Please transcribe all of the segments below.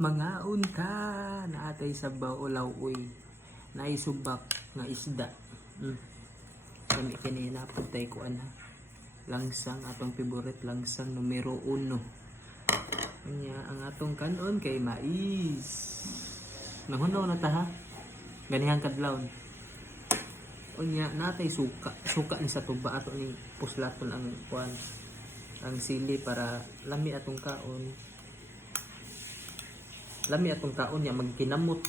Mga unta naatay sa baulaw uy. Naisubak nga isda. Kami kanina putay ko ana. Langsang atong favorite langsang numero 1. Kanya ang atong kanon kay mais. Nahunaw na ta ha. Ganihang kadlawon. Unya natay suka. Suka ni sa tuba ato ni puslaton ang kuan. Ang sili para lami atong kaon. Lami atong kaon ya magkinamot.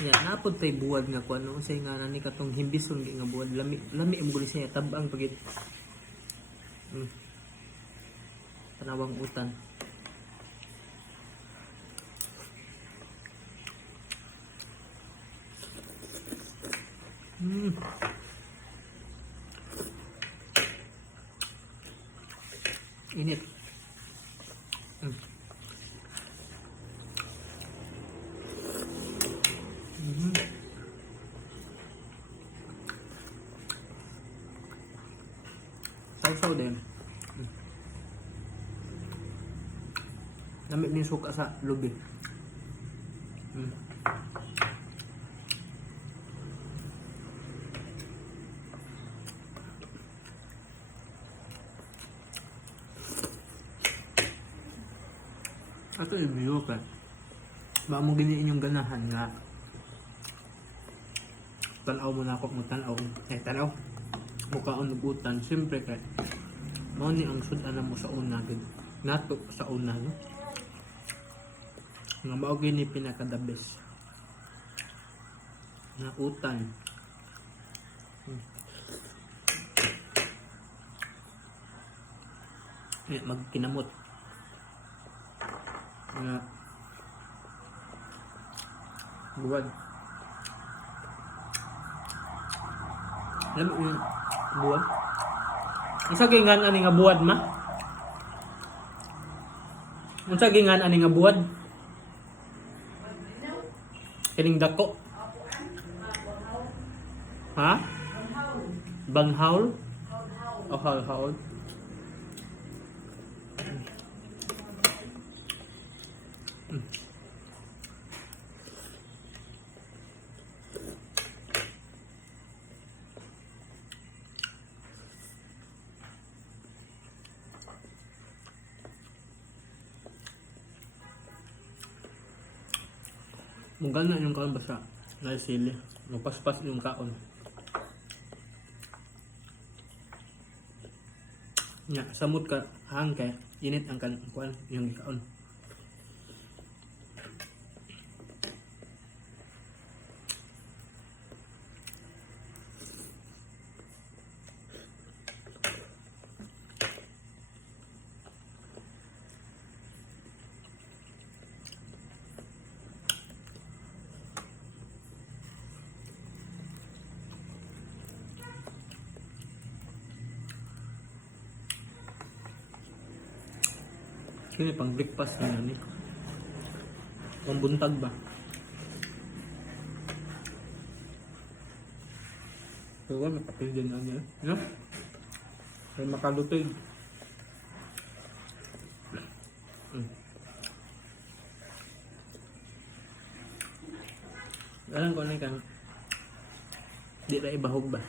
Ya napod tay buwad nga kuan no say nga nani katong himbison nga buwad lami mo guli siya tabang pagit. Panawang utan. Init. Sausaw din. Lamig ni suka sa lubi. Ato yung video ka. Ba mo gini inyong ganahan nga. Tanaw mo na ako mo tanaw. Tanaw. Mukhaon nugutan. Siyempre kay mao ni ang sudan mo sa una gid. Nato sa una no. Nga mao gini pinaka the best. Na utan. Magkinamot. Nga buwad. Alam mo yung buwad? Ang sagingan ani nga buwad ma? Ang sagingan ani nga buwad? Kining dako? Ha? Banghaul? O haul-haul? Mugal na yung kaon basta na sili. Magpaspas yung kaon. Nya samot ka hang kay init ang kuan yung kaon. Kini pang breakfast na ni. Pang buntag ba? So, may papel din na niya. No? May makalutog. Alam ko na kang di na ibahog ba?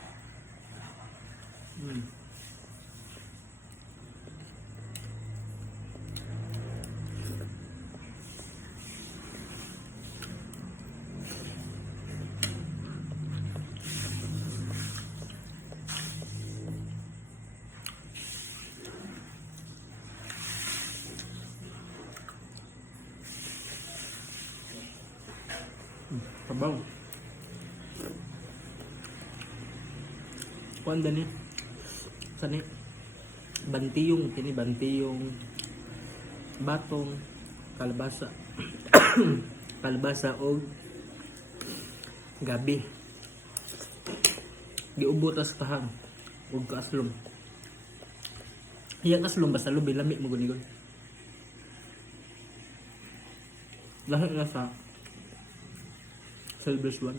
Kabaw. Kuan dani. Sani bantiyong kini bantiyong batong kalabasa. Kalabasa og gabi. Giubot as tahan og kaaslom. Iyang aslom basta lubi lami mo gunigon. Lahat na sa Silver's one.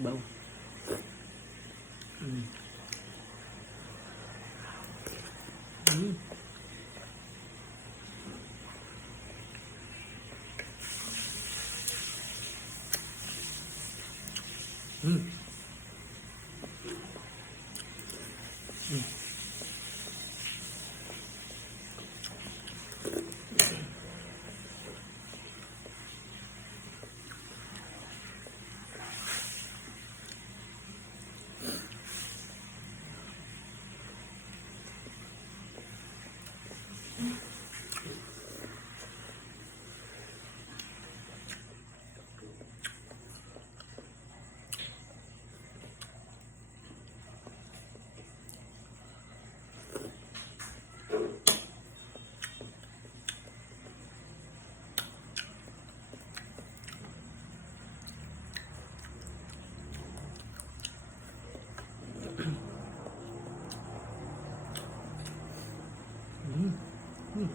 sabaw. Mm. Mm. Mm. Mm. Mm. Mm.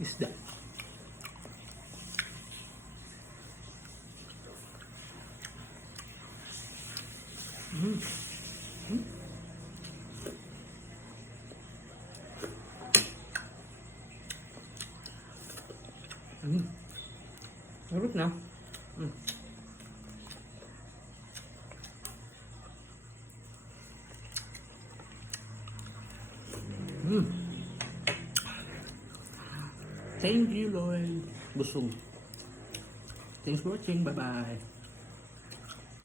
Isda. Mm. Mm. Mm. Sarap na. Mm. Mm. Thank you, Lord. Busog. Thanks for watching. Bye-bye.